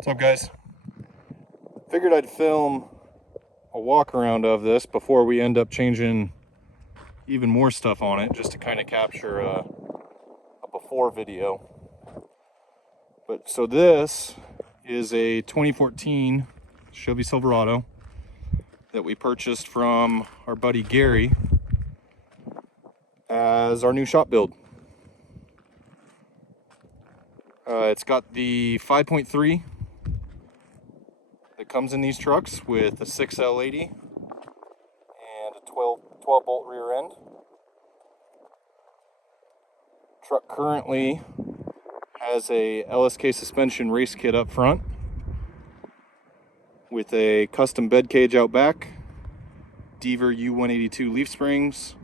What's up, guys? Figured I'd film a walk around of this before we end up changing even more stuff on it, just to kind of capture a before video. But so this is a 2014 Chevy Silverado that we purchased from our buddy Gary as our new shop build. It's got the 5.3 that comes in these trucks with a 6L80 and a 12 bolt rear end. Truck currently has a LSK suspension race kit up front with a custom bed cage out back, Deaver U182 leaf springs,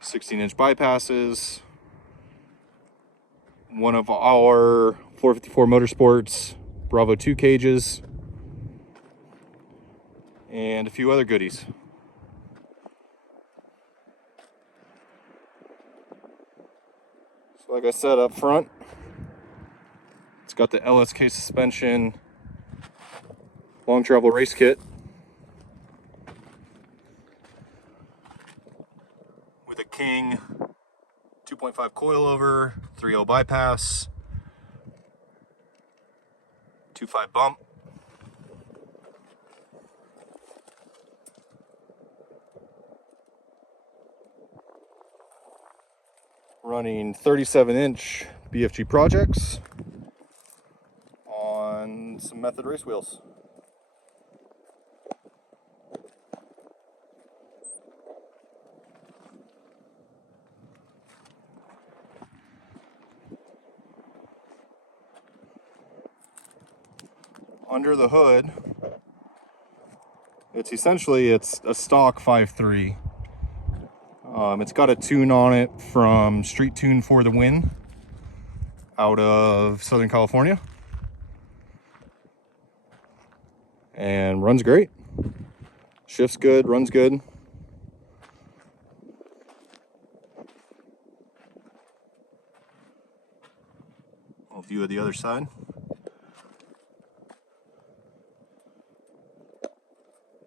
16-inch bypasses, one of our 454 Motorsports Bravo 2 cages, and a few other goodies. So like I said up front, it's got the LSK suspension long travel race kit with a King 2.5 coilover, 3.0 bypass, 2.5 bump, running 37-inch BFG projects on some Method race wheels. Under the hood, it's a stock 5.3. It's got a tune on it from Street Tune for the Win out of Southern California, and runs great. Shifts good, runs good. A view of the other side.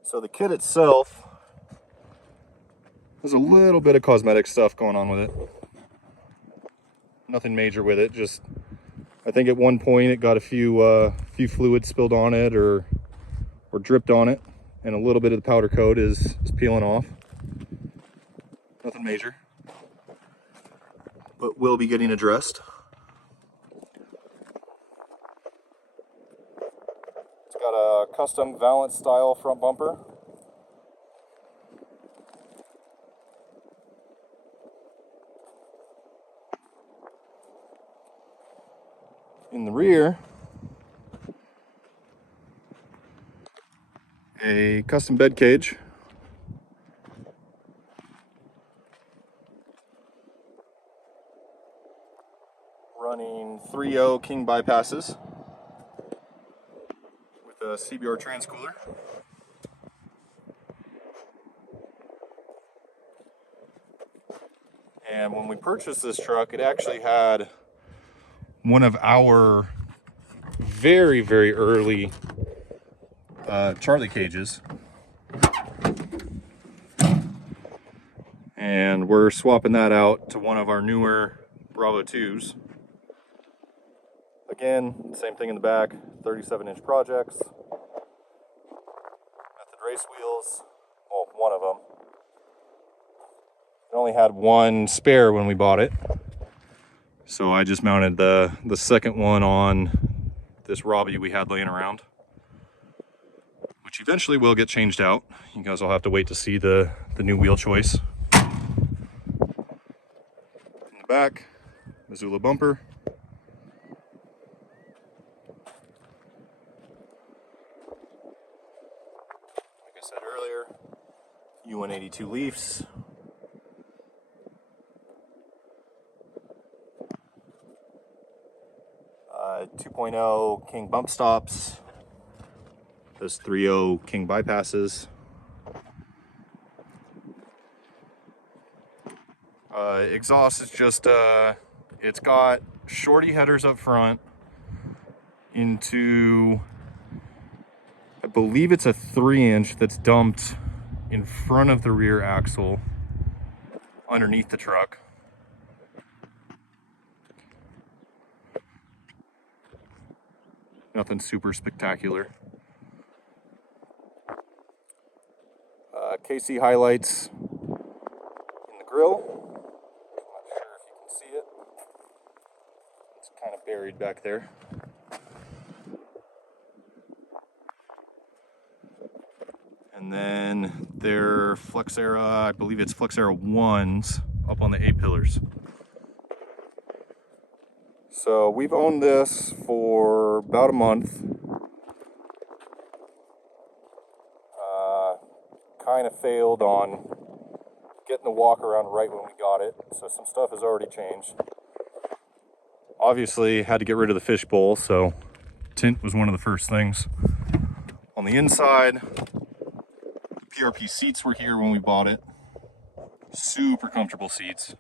So the kit itself has a little bit of cosmetic stuff going on with it. Nothing major with it, just I think at one point it got a few fluids spilled on it or dripped on it, and a little bit of the powder coat is peeling off. Nothing major, but will be getting addressed. It's got a custom Valance style front bumper. In the rear, a custom bed cage. Running 3.0 King bypasses with a CBR transcooler. And when we purchased this truck, it actually had one of our very, very early Charlie cages. And we're swapping that out to one of our newer Bravo 2s. Again, same thing in the back, 37-inch projects. Method race wheels, well, one of them. It only had one spare when we bought it, so I just mounted the second one on this Robbie we had laying around, which eventually will get changed out. You guys will have to wait to see the new wheel choice. In the back, Missoula bumper. Like I said earlier, U182 leafs. Uh, 2.0 King bump stops. Those 3.0 King bypasses. Exhaust is just, it's got shorty headers up front into, I believe it's a 3-inch that's dumped in front of the rear axle underneath the truck. Nothing super spectacular. KC highlights in the grill. I'm not sure if you can see it. It's kind of buried back there. And then their Flexera, I believe it's Flexera 1s up on the A-pillars. So we've owned this for about a month. Kind of failed on getting the walk around right when we got it, so some stuff has already changed. Obviously had to get rid of the fishbowl, so tint was one of the first things. On the inside, the PRP seats were here when we bought it. Super comfortable seats.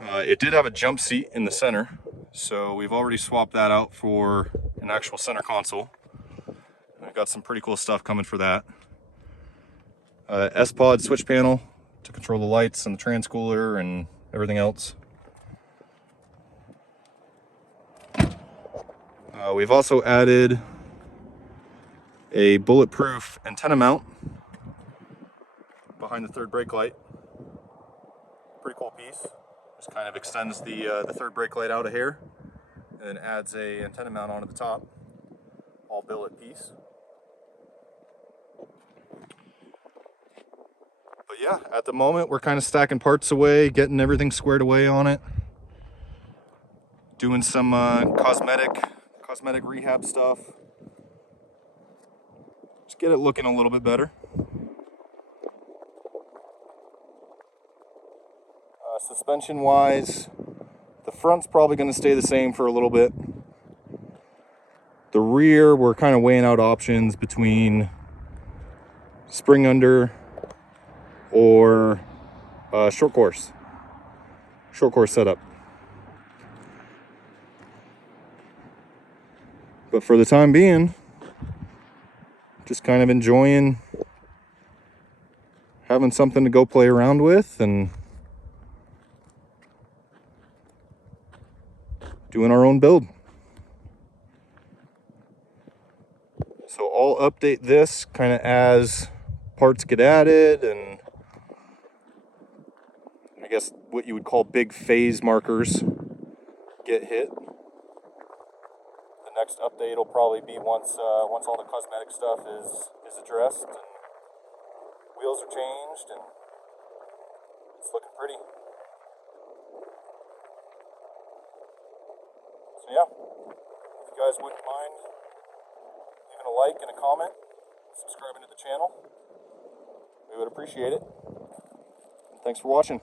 It did have a jump seat in the center, so we've already swapped that out for an actual center console. We've got some pretty cool stuff coming for that. S-Pod switch panel to control the lights and the transcooler and everything else. We've also added a bulletproof antenna mount behind the third brake light. Pretty cool piece. Just kind of extends the third brake light out a hair and then adds a antenna mount onto the top. All billet piece. But yeah, at the moment we're kind of stacking parts away, getting everything squared away on it. Doing some cosmetic rehab stuff. Just get it looking a little bit better. Suspension wise, the front's probably going to stay the same for a little bit. The rear, we're kind of weighing out options between spring under or short course setup. But for the time being, just kind of enjoying having something to go play around with and doing our own build. So I'll update this kind of as parts get added and I guess what you would call big phase markers get hit. The next update will probably be once all the cosmetic stuff is addressed and wheels are changed and it's looking pretty. So yeah, if you guys wouldn't mind leaving a like and a comment, subscribing to the channel, we would appreciate it. And thanks for watching.